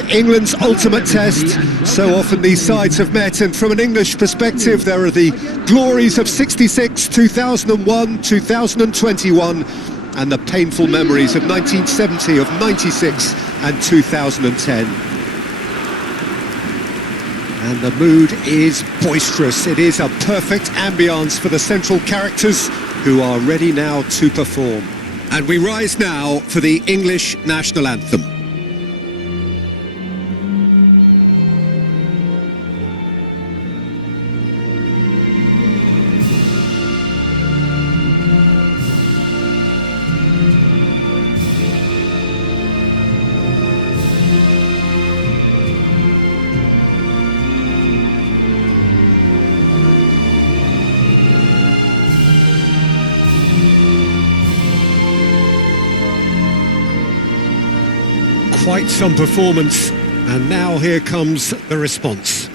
been England's ultimate test. So often these sides have met, and from an English perspective there are the glories of '66, 2001, 2021 and the painful memories of 1970, of '96 and 2010. And the mood is boisterous. It is a perfect ambience for the central characters who are ready now to perform. And we rise now for the English national anthem. Quite some performance, and now here comes the response.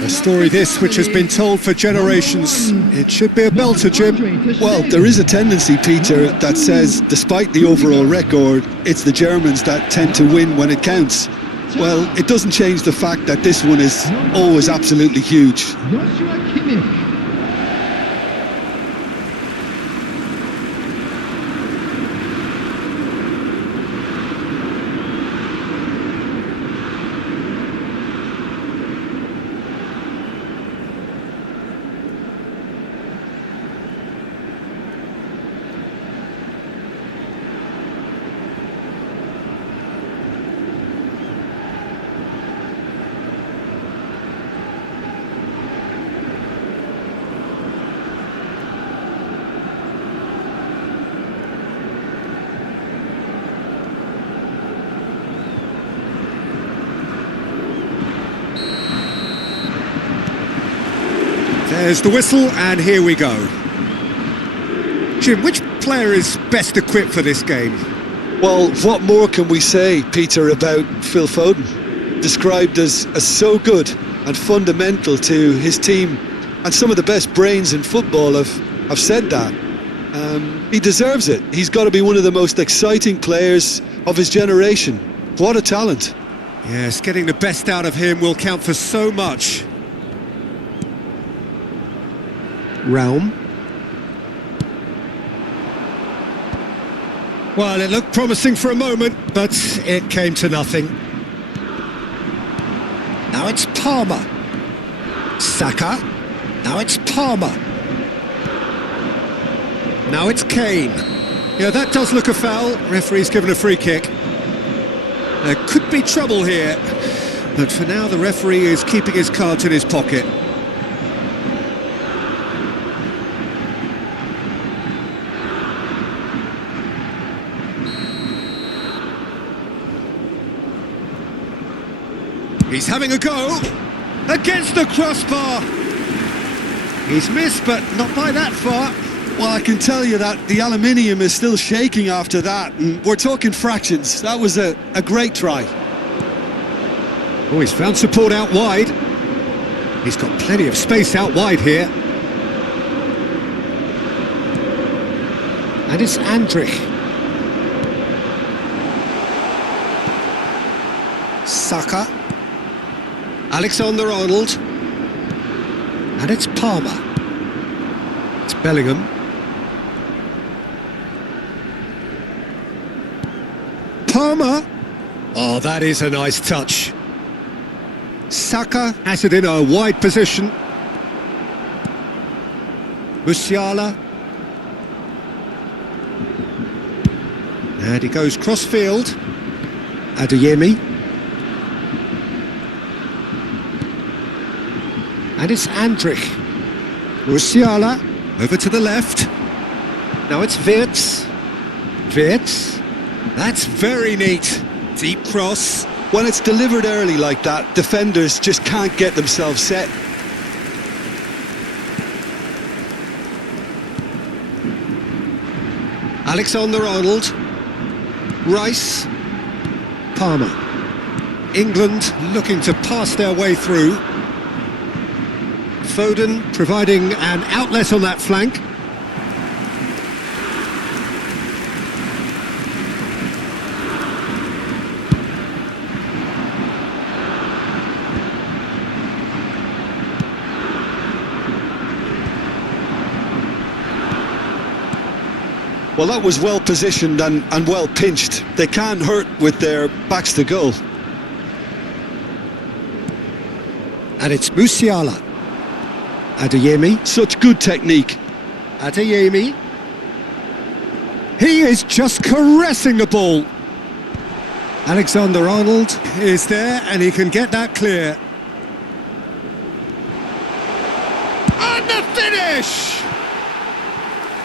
A story this which has been told for generations. It should be a belter, Jim. Well, there is a tendency, Peter, that says despite the overall record, it's the Germans that tend to win when it counts. Well, it doesn't change the fact that this one is always absolutely huge. There's the whistle, and here we go. Jim, which player is best equipped for this game? Well, what more can we say, Peter, about Phil Foden? Described as so good and fundamental to his team, and some of the best brains in football have said that. He deserves it. He's got to be one of the most exciting players of his generation. What a talent. Yes, getting the best out of him will count for so much. Realm. Well, it looked promising for a moment, but it came to nothing. Now it's Palmer. Saka. Now it's Palmer. Now it's Kane. Yeah, that does look a foul. Referee's given a free kick. There could be trouble here, but for now the referee is keeping his cards in his pocket. He's having a go against the crossbar. He's missed, but not by that far. Well, I can tell you that the aluminium is still shaking after that, and we're talking fractions. That was a great try. Oh, he's found support out wide. He's got plenty of space out wide here. And it's Andrich. Saka. Alexander-Arnold. And it's Palmer. It's Bellingham. Palmer. Oh, that is a nice touch. Saka has it in a wide position. Musiala. And he goes cross-field. Adeyemi. And it's Andrich. Musiala, over to the left. Now it's Wirtz. Wirtz. That's very neat. Deep cross. When it's delivered early like that, defenders just can't get themselves set. Alexander-Arnold. Rice. Palmer. England looking to pass their way through. Foden providing an outlet on that flank. Well, that was well positioned and well pinched. They can't hurt with their backs to goal. And it's Musiala. Adeyemi. Such good technique. Adeyemi. He is just caressing the ball. Alexander-Arnold is there and he can get that clear. And the finish!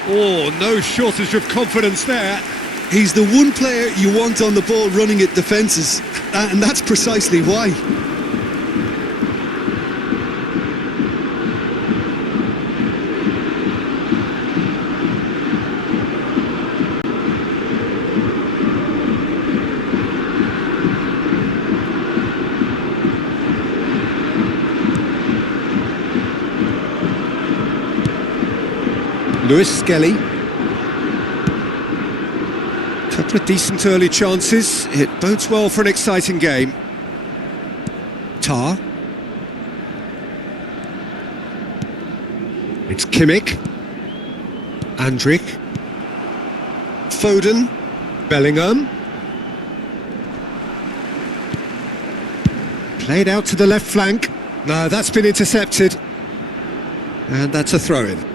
Oh, no shortage of confidence there. He's the one player you want on the ball running at defences, and that's precisely why. Lewis Skelly. Couple of decent early chances. It bodes well for an exciting game. Tar. It's Kimmich. Andrich. Foden. Bellingham. Played out to the left flank. No, that's been intercepted. And that's a throw-in.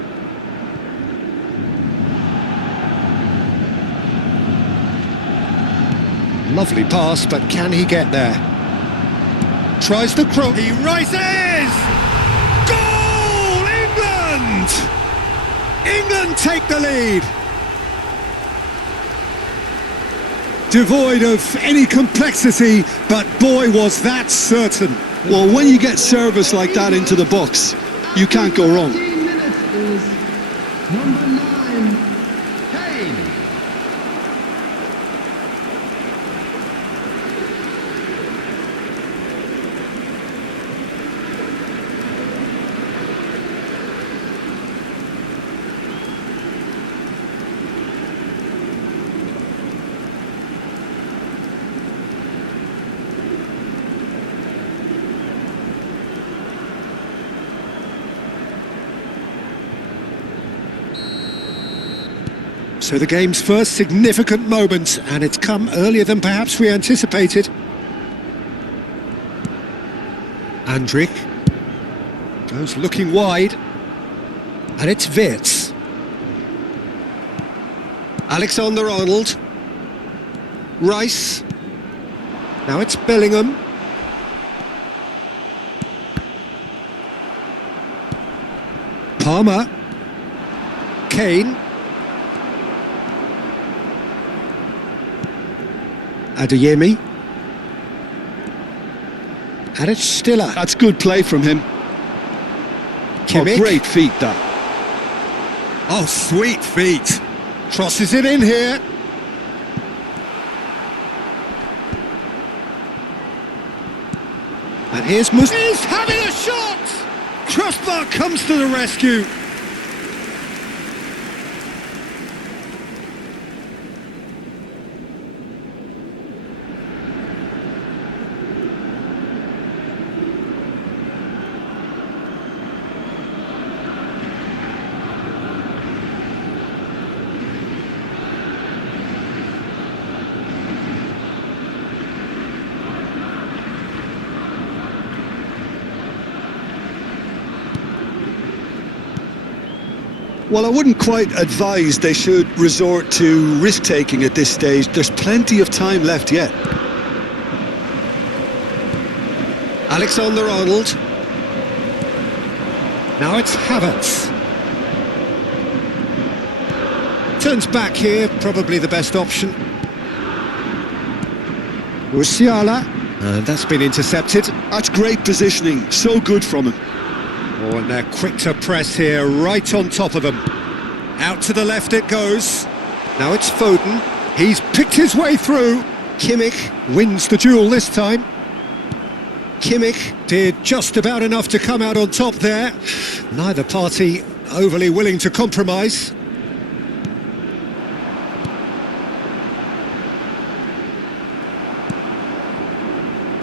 Lovely pass, but can he get there? Tries the cross. He rises! Goal! England! England take the lead. Devoid of any complexity, but boy was that certain. Well, when you get service like that into the box, you can't go wrong. Number 9, Kane. So the game's first significant moment, and it's come earlier than perhaps we anticipated. Andrich goes looking wide, and it's Wirtz. Alexander-Arnold. Rice. Now it's Bellingham. Palmer. Kane. Adeyemi. And it's Stiller. That's good play from him. Kimmich. Oh, great feet, that. Oh, sweet feet. Crosses it in here. And here's He's having a shot! Crossbar comes to the rescue. Well, I wouldn't quite advise they should resort to risk-taking at this stage. There's plenty of time left yet. Alexander-Arnold. Now it's Havertz. Turns back here, probably the best option. Musiala, and that's been intercepted. That's great positioning, so good from him. Oh, and they're quick to press here, right on top of them. Out to the left it goes. Now it's Foden. He's picked his way through. Kimmich wins the duel this time. Kimmich did just about enough to come out on top there. Neither party overly willing to compromise.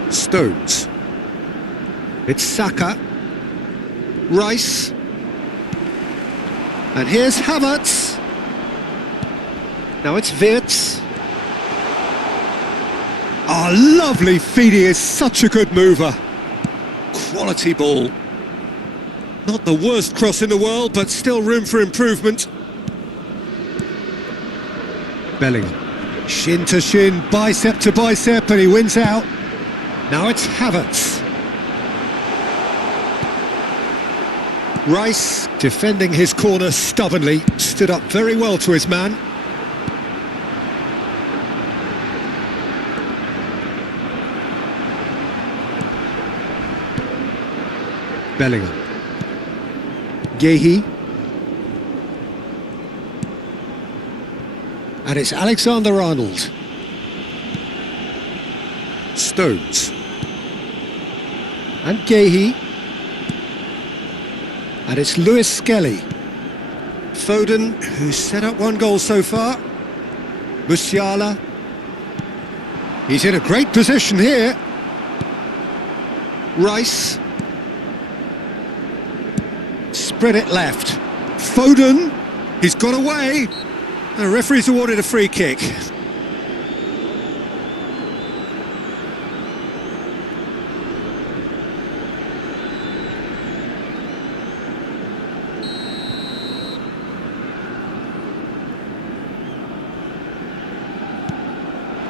Stones. It's Saka. Rice. And here's Havertz. Now it's Wirtz. Oh, lovely feed, he is such a good mover. Quality ball. Not the worst cross in the world, but still room for improvement. Bellingham. Shin to shin, bicep to bicep, and he wins out. Now it's Havertz. Rice, defending his corner stubbornly, stood up very well to his man. Bellingham. Gehi. And it's Alexander-Arnold. Stones. And Gehi. And it's Lewis Skelly. Foden, who's set up one goal so far. Musiala. He's in a great position here. Rice. Spread it left. Foden. He's got away. The referee's awarded a free kick.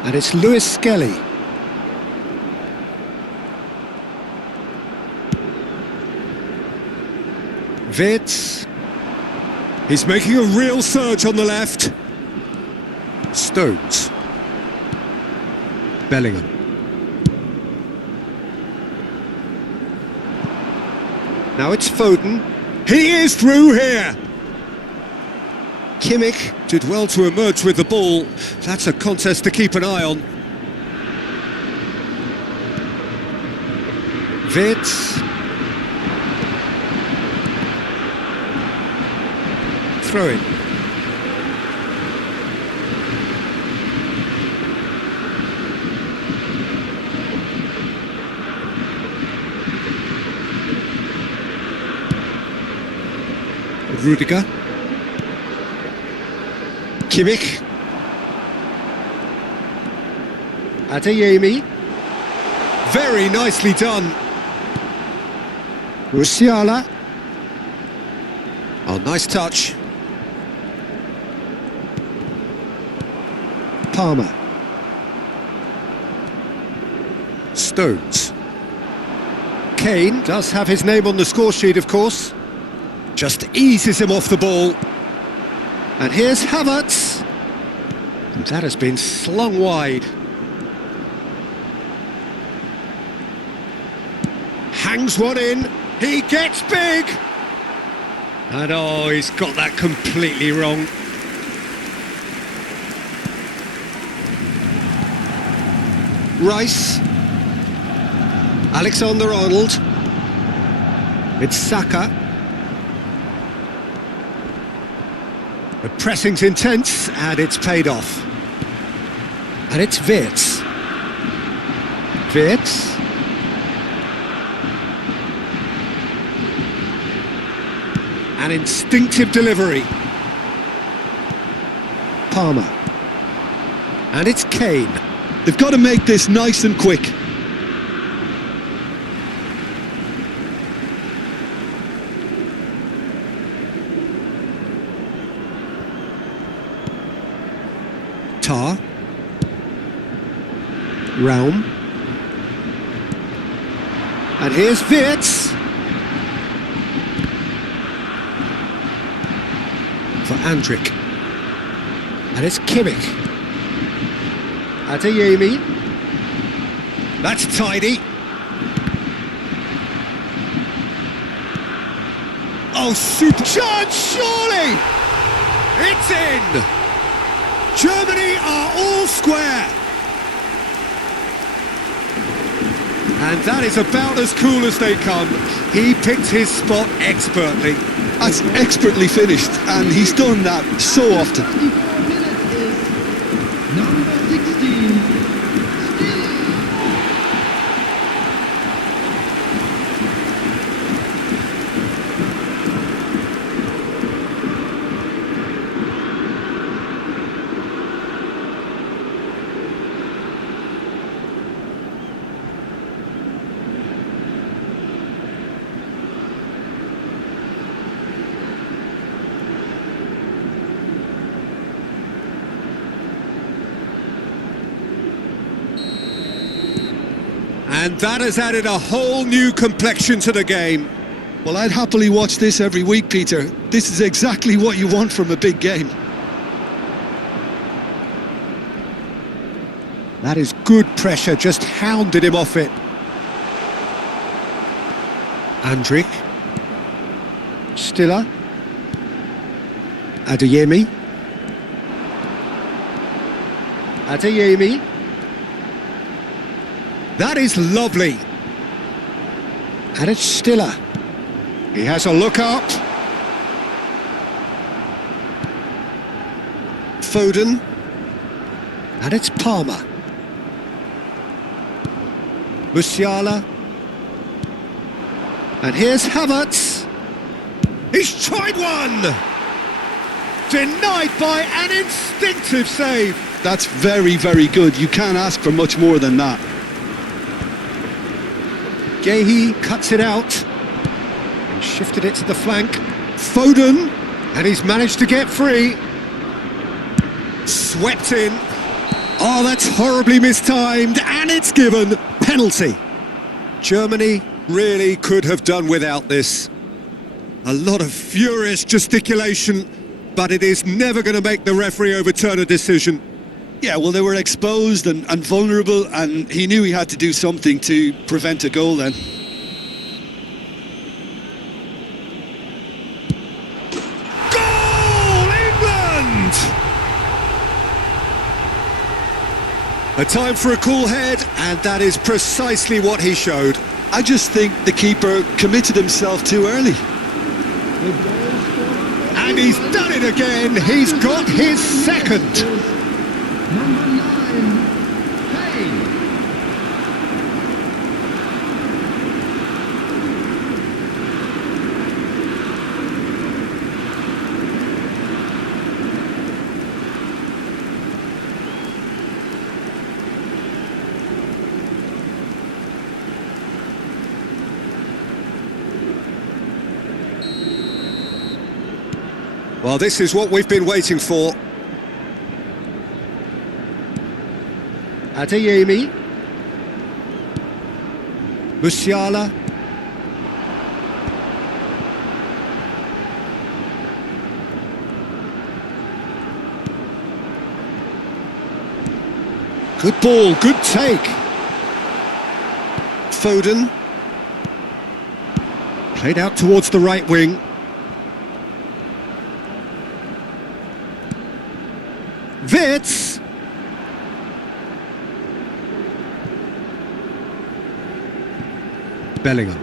And it's Lewis Skelly. Wirtz. He's making a real surge on the left. Stones. Bellingham. Now it's Foden. He is through here. Kimmich did well to emerge with the ball. That's a contest to keep an eye on. Wirtz. Throw in. Rudiger. Kimmich. Adeyemi. Very nicely done. Musiala. Oh, nice touch. Palmer. Stones. Kane does have his name on the score sheet, of course. Just eases him off the ball. And here's Havertz. And that has been slung wide. Hangs one in. He gets big. And oh, he's got that completely wrong. Rice. Alexander-Arnold. It's Saka. The pressing's intense, and it's paid off. And it's Wirtz. Wirtz. An instinctive delivery. Palmer. And it's Kane. They've got to make this nice and quick. Tar. Raum. And here's Wirtz. for Andrik. And it's Kimmich. Adeyemi. That's tidy. Oh, super chance, surely! It's in! Germany are all square. And that is about as cool as they come. He picked his spot expertly. That's expertly finished, and he's done that so often. 34 minutes is number 16. And that has added a whole new complexion to the game. Well, I'd happily watch this every week, Peter. This is exactly what you want from a big game. That is good pressure, just hounded him off it. Andrik. Stiller. Adeyemi. Adeyemi. That is lovely. And it's Stiller. He has a look up. Foden. And it's Palmer. Musiala. And here's Havertz. He's tried one! Denied by an instinctive save. That's very, very good. You can't ask for much more than that. Gehi cuts it out and shifted it to the flank. Foden, and he's managed to get free. Swept in. Oh, that's horribly mistimed, and it's given. Penalty. Germany really could have done without this. A lot of furious gesticulation, but it is never going to make the referee overturn a decision. Yeah, well, they were exposed and vulnerable, and he knew he had to do something to prevent a goal then. Goal, England! A time for a cool head, and that is precisely what he showed. I just think the keeper committed himself too early. And he's done it again. He's got his second. Number 9, Kane. Well, this is what we've been waiting for. Adeyemi. Musiala. Good ball, good take. Foden. Played out towards the right wing. Wits. Bellingham.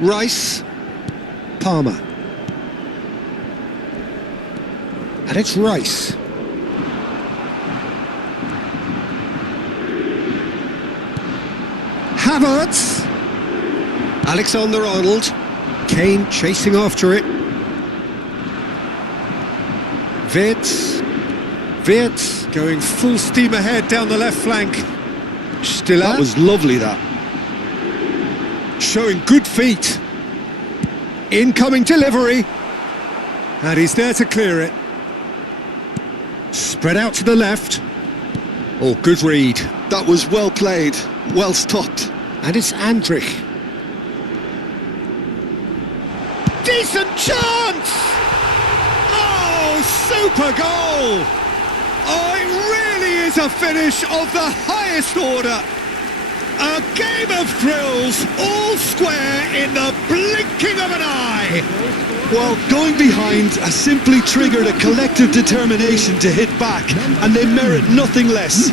Rice. Palmer. And it's Rice. Havertz. Alexander-Arnold. Kane chasing after it. Wits going full steam ahead down the left flank. Stiller. That was lovely, that. Showing good feet. Incoming delivery. And he's there to clear it. Spread out to the left. Oh, good read. That was well played, well stopped. And it's Andrik. Decent chance! Oh, super goal! Oh, it really is a finish of the highest order. A game of thrills, all square in the blinking of an eye. Well, going behind has simply triggered a collective determination to hit back, and they merit nothing less.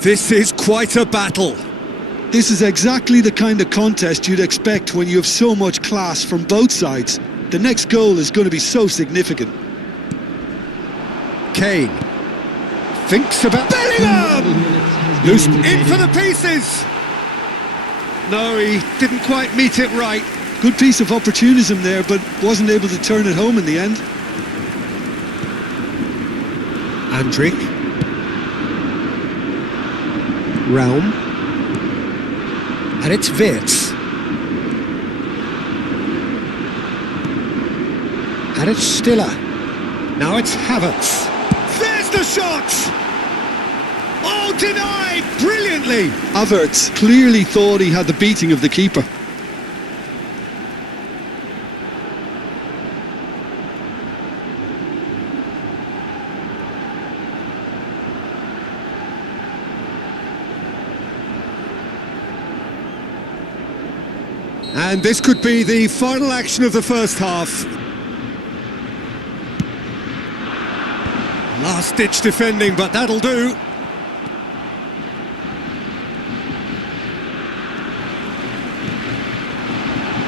This is quite a battle. This is exactly the kind of contest you'd expect when you have so much class from both sides. The next goal is going to be so significant. Kane thinks about Bellingham! Loose in for the pieces! No, he didn't quite meet it right. Good piece of opportunism there, but wasn't able to turn it home in the end. Andrick. Realm. And it's Wirtz. And it's Stiller. Now it's Havertz. There's the shot! Oh, denied brilliantly! Havertz clearly thought he had the beating of the keeper. And this could be the final action of the first half. Last-ditch defending, but that'll do.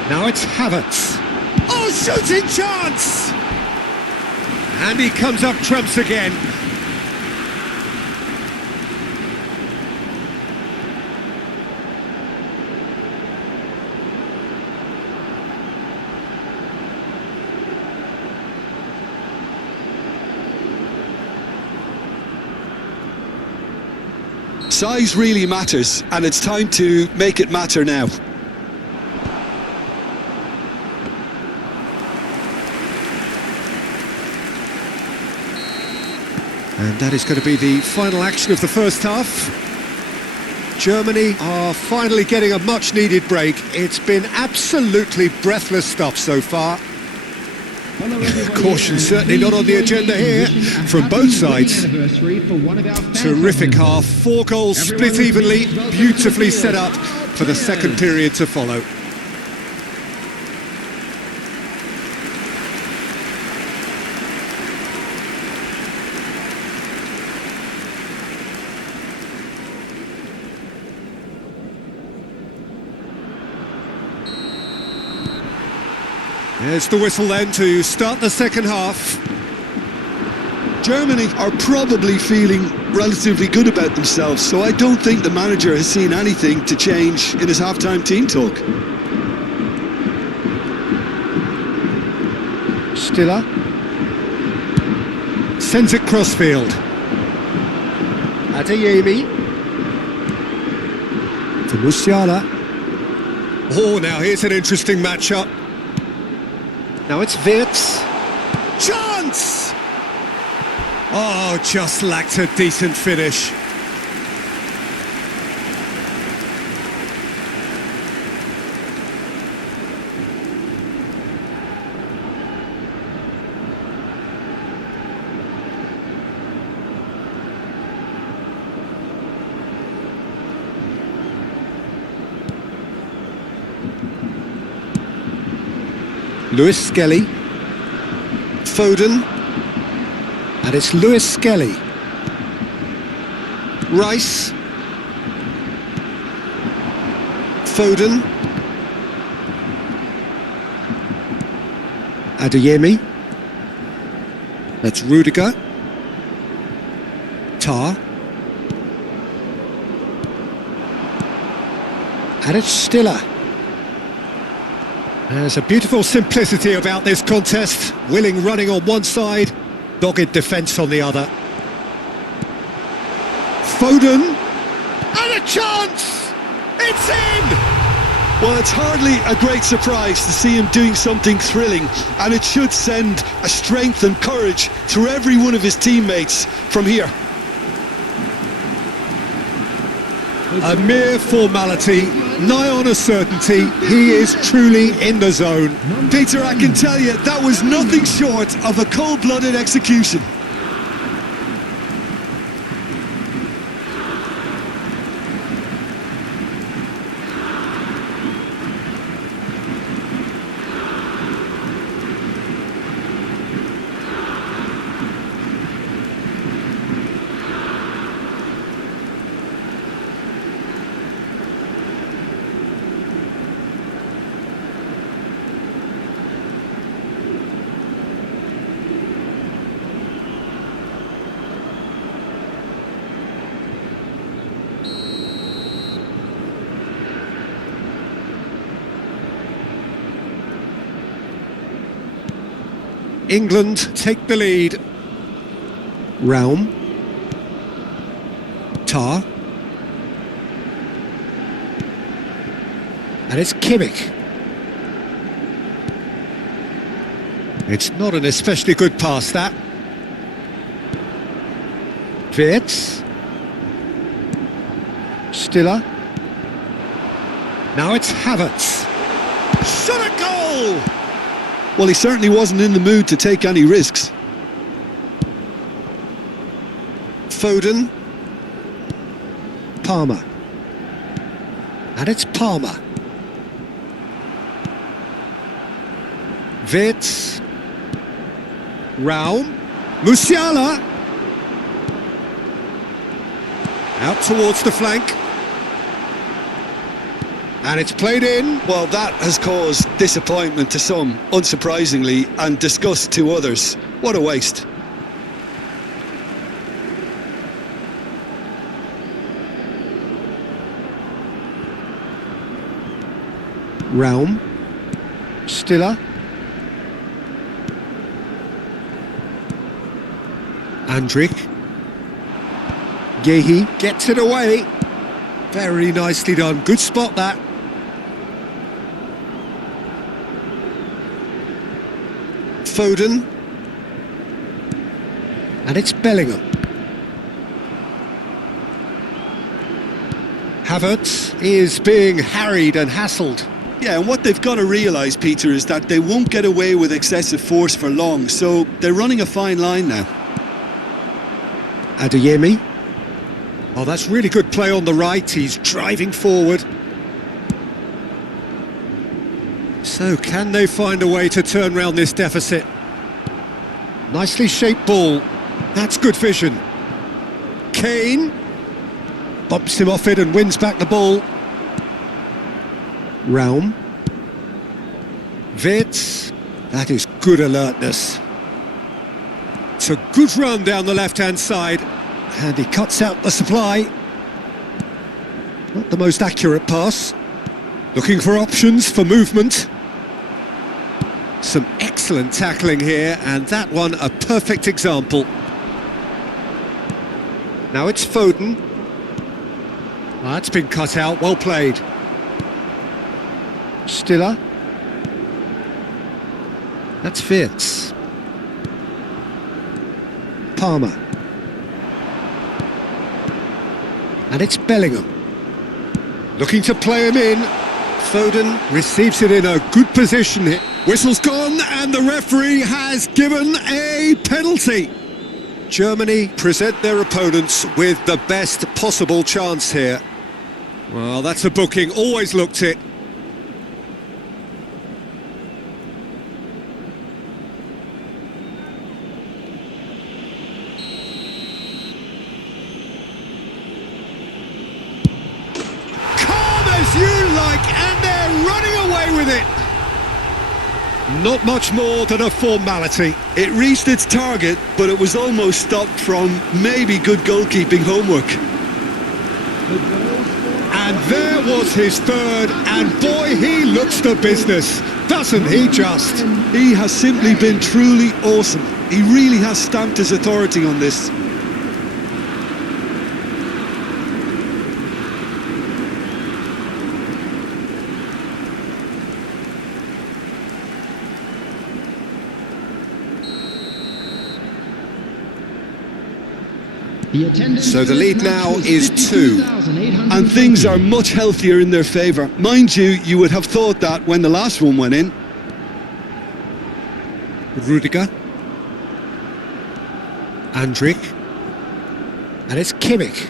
Now it's Havertz. Oh, shooting chance! And he comes up trumps again. Size really matters, and it's time to make it matter now. And that is going to be the final action of the first half. Germany are finally getting a much-needed break. It's been absolutely breathless stuff so far. Caution certainly not on the agenda here from both sides. Terrific half, 4 goals split evenly, beautifully set up for the second period to follow. There's the whistle then to start the second half. Germany are probably feeling relatively good about themselves, so I don't think the manager has seen anything to change in his half-time team talk. Stiller sends it crossfield. Adeyemi to Musiala. Oh, now here's an interesting matchup. Now it's Wirtz. Chance! Oh, just lacked a decent finish. Lewis Skelly. Foden. And it's Lewis Skelly. Rice. Foden. Adeyemi. That's Rudiger. Tar. And it's Stiller. There's a beautiful simplicity about this contest. Willing running on one side, dogged defence on the other. Foden. And a chance! It's in! Well, it's hardly a great surprise to see him doing something thrilling, and it should send a strength and courage through every one of his teammates from here. A mere formality, nigh on a certainty. He is truly in the zone. Peter, I can tell you, that was nothing short of a cold-blooded execution. England take the lead. Raum. Tar. And it's Kimmich. It's not an especially good pass, that. Wirtz. Stiller. Now it's Havertz. Shot a goal! Well, he certainly wasn't in the mood to take any risks. Foden. Palmer. And it's Palmer. Wirtz. Raum. Musiala. Out towards the flank. And it's played in. Well, that has caused disappointment to some, unsurprisingly, and disgust to others. What a waste. Raum. Stiller. Andrik. Gehi gets it away. Very nicely done. Good spot, that. Foden. And it's Bellingham. Havertz is being harried and hassled. Yeah, and what they've got to realise, Peter, is that they won't get away with excessive force for long, so they're running a fine line now. Adeyemi. Oh, that's really good play on the right. He's driving forward. So, can they find a way to turn round this deficit? Nicely shaped ball. That's good vision. Kane bumps him off it and wins back the ball. Raum. Wirtz. That is good alertness. It's a good run down the left-hand side. And he cuts out the supply. Not the most accurate pass. Looking for options for movement. Some excellent tackling here, and that one a perfect example. Now it's Foden. Oh, that's been cut out, well played. Stiller. That's Wirtz. Palmer. And it's Bellingham. Looking to play him in. Foden receives it in a good position here. Whistle's gone and the referee has given a penalty. Germany present their opponents with the best possible chance here. Well, that's a booking, always looked it. Calm as you like, and they're running away with it. Not much more than a formality. It reached its target, but it was almost stopped from maybe good goalkeeping homework. And there was his third, and boy, he looks the business, doesn't he just? He has simply been truly awesome. He really has stamped his authority on this. So the lead now is 2. And things are much healthier in their favour. Mind you, you would have thought that when the last one went in. Rudiger. Andrik. And it's Kimmich.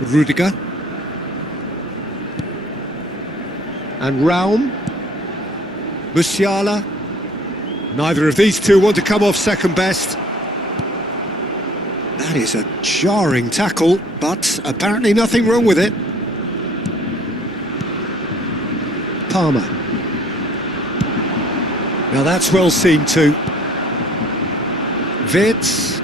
Rudiger. And Raum. Musiala. Neither of these two want to come off second best. That is a jarring tackle, but apparently nothing wrong with it. Palmer. Now that's well seen too. Wirtz.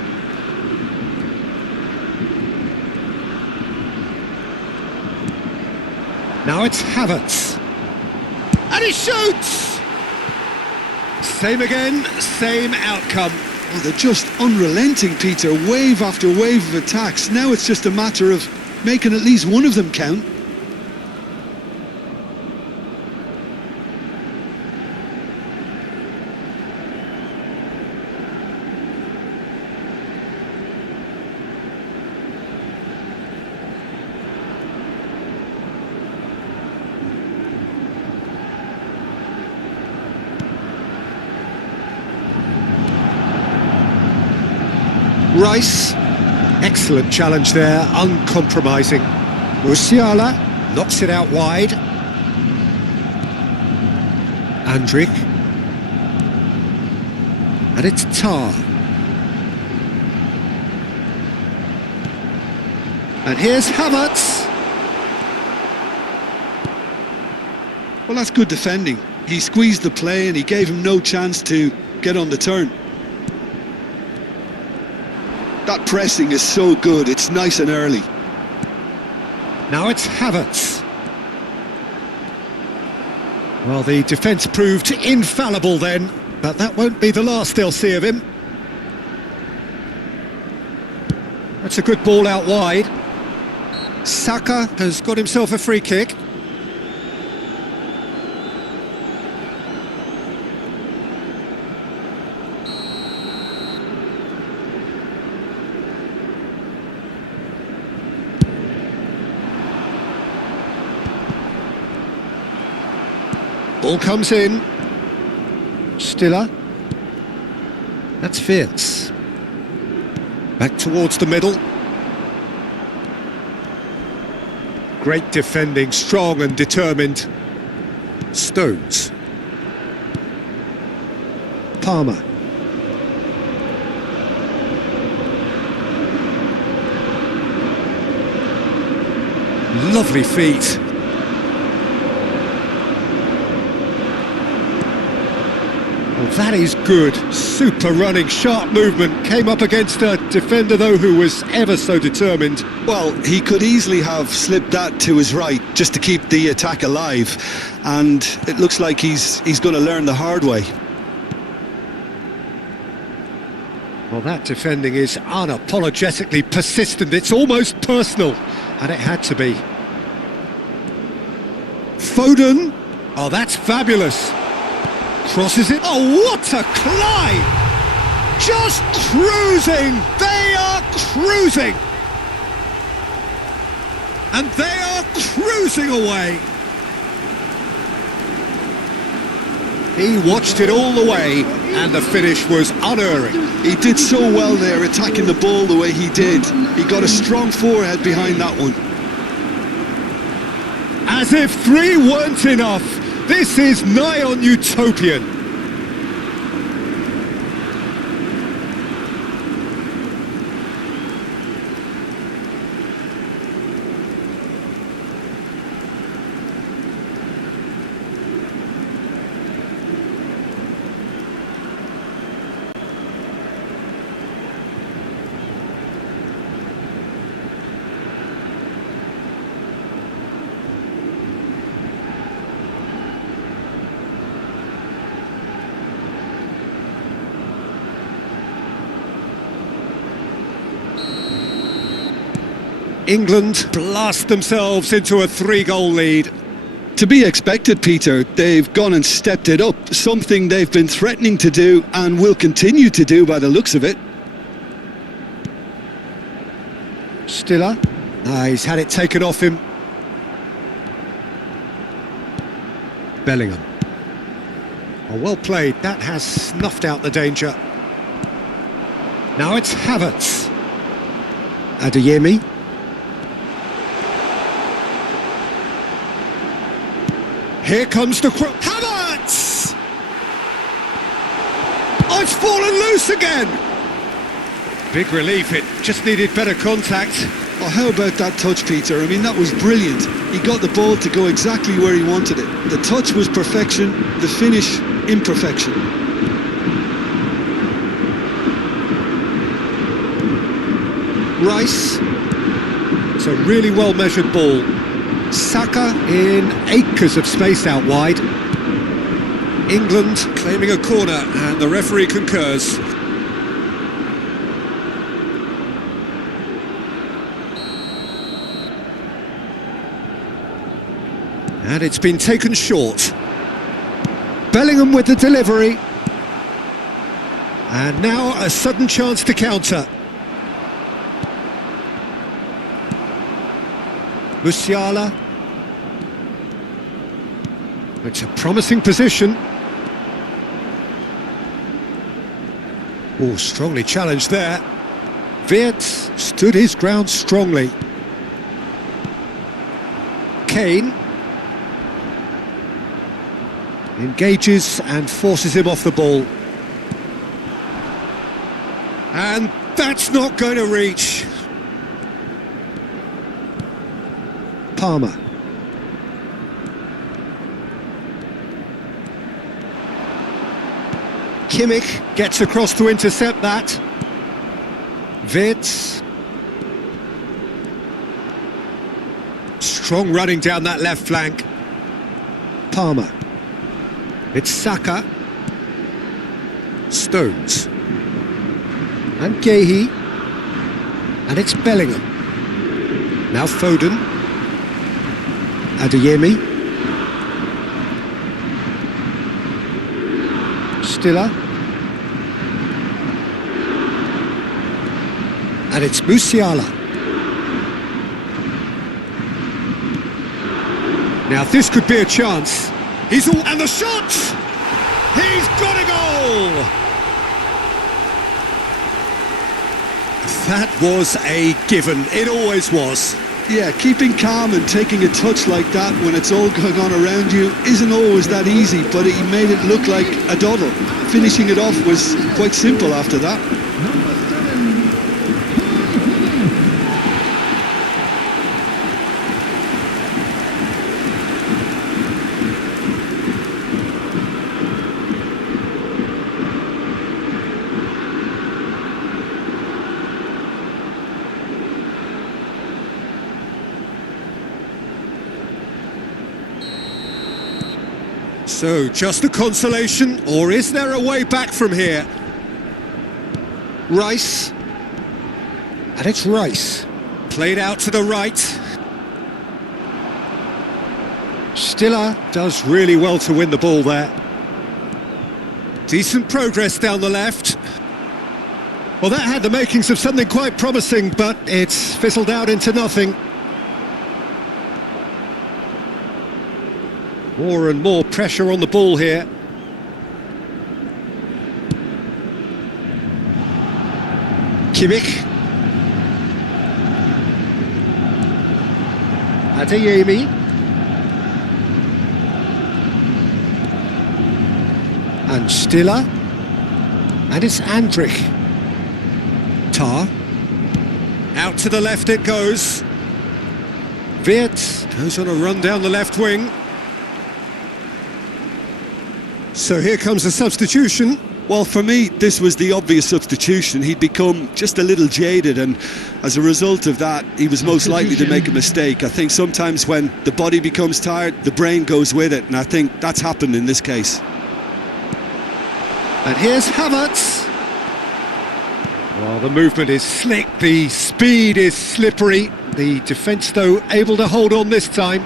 Now it's Havertz. And he shoots! Same again, same outcome. Oh, they're just unrelenting, Peter. Wave after wave of attacks. Now it's just a matter of making at least one of them count. Rice, excellent challenge there, uncompromising. Musiala knocks it out wide. Andrik. And it's Tar. And here's Havertz. Well, that's good defending. He squeezed the play and he gave him no chance to get on the turn. That pressing is so good, it's nice and early. Now it's Havertz. Well, the defence proved infallible then, but that won't be the last they'll see of him. That's a good ball out wide. Saka has got himself a free kick. Ball comes in. Stiller. That's Wirtz. Back towards the middle. Great defending, strong and determined. Stones. Palmer. Lovely feet. Well, that is good. Super running, sharp movement. Came up against a defender, though, who was ever so determined. Well, he could easily have slipped that to his right just to keep the attack alive. And it looks like he's going to learn the hard way. Well, that defending is unapologetically persistent. It's almost personal. And it had to be. Foden. Oh, that's fabulous. Crosses it. Oh, what a climb! Just cruising! They are cruising! And they are cruising away! He watched it all the way, and the finish was unerring. He did so well there, attacking the ball the way he did. He got a strong forehead behind that one. As if 3 weren't enough, this is nigh on utopian. England blast themselves into a 3-goal lead. To be expected, Peter. They've gone and stepped it up, something they've been threatening to do and will continue to do by the looks of it. Stiller. He's had it taken off him. Bellingham. Oh, well played. That has snuffed out the danger. Now it's Havertz. Adeyemi. Here comes the Havertz! Oh, it's fallen loose again! Big relief, it just needed better contact. Oh, how about that touch, Peter? I mean, that was brilliant. He got the ball to go exactly where he wanted it. The touch was perfection, the finish, imperfection. Rice. It's a really well-measured ball. Saka in acres of space out wide. England claiming a corner, and the referee concurs. And it's been taken short. Bellingham with the delivery. And now a sudden chance to counter. Musiala. It's a promising position. Oh, strongly challenged there. Wirtz stood his ground strongly. Kane engages and forces him off the ball. And that's not going to reach. Palmer. Kimmich gets across to intercept that. Wirtz. Strong running down that left flank. Palmer. It's Saka. Stones. And Guehi. And it's Bellingham. Now Foden. Adeyemi. Stiller. And it's Musiala. Now this could be a chance. He's all, and the shot! He's got a goal! That was a given. It always was. Yeah, keeping calm and taking a touch like that when it's all going on around you isn't always that easy, but he made it look like a doddle. Finishing it off was quite simple after that. So, just a consolation, or is there a way back from here? Rice. And it's Rice. Played out to the right. Stiller does really well to win the ball there. Decent progress down the left. Well, that had the makings of something quite promising, but it's fizzled out into nothing. More and more pressure on the ball here. Kimmich. Adeyemi. And Stiller. And it's Andrich. Tar. Out to the left it goes. Wirtz goes on a run down the left wing. So here comes a substitution. Well, for me, this was the obvious substitution. He'd become just a little jaded, and as a result of that, he was most likely to make a mistake. I think sometimes when the body becomes tired, the brain goes with it, and I think that's happened in this case. And here's Havertz. Well, the movement is slick, the speed is slippery. The defence, though, able to hold on this time.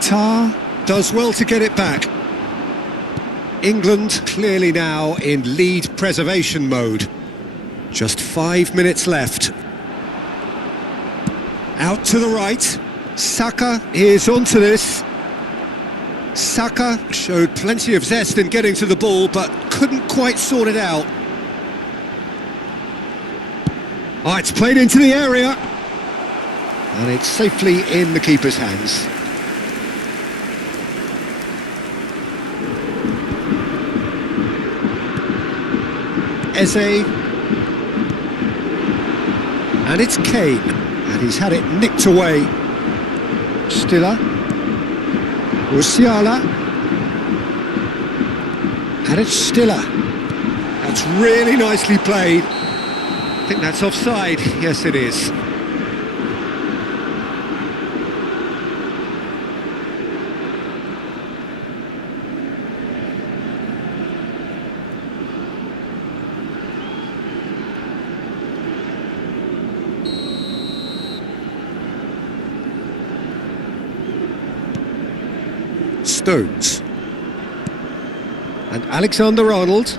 Tar does well to get it back. England clearly now in lead preservation mode. Just 5 minutes left. Out to the right. Saka is onto this. Saka showed plenty of zest in getting to the ball, but couldn't quite sort it out. Oh, it's played into the area. And it's safely in the keeper's hands. Eze. And it's Kane. And he's had it nicked away. Stiller. Musiala. And it's Stiller. That's really nicely played. I think that's offside. Yes, it is. Stones. And Alexander-Arnold.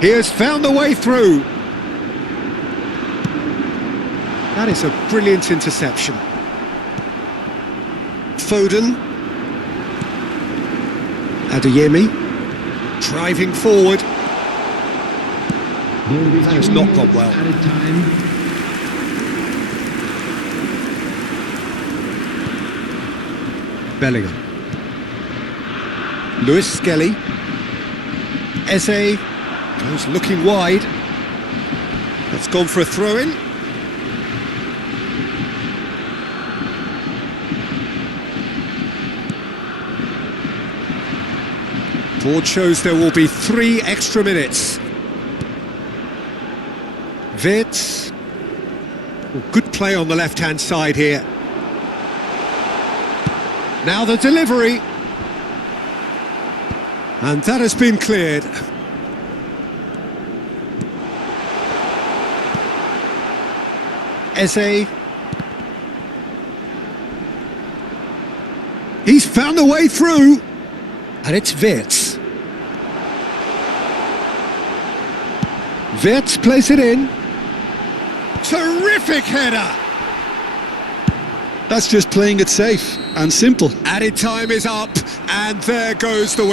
He has found the way through. That is a brilliant interception. Foden. Adeyemi. Driving forward. That has not gone well. Added time. Bellingham. Lewis Skelly. Eze goes looking wide. That's gone for a throw-in. Board shows there will be 3 extra minutes. Wirtz. Oh, good play on the left-hand side here. Now the delivery. And that has been cleared. Eze. He's found a way through. And it's Wirtz. Wirtz plays it in. Terrific header! That's just playing it safe and simple. Added time is up, and there goes the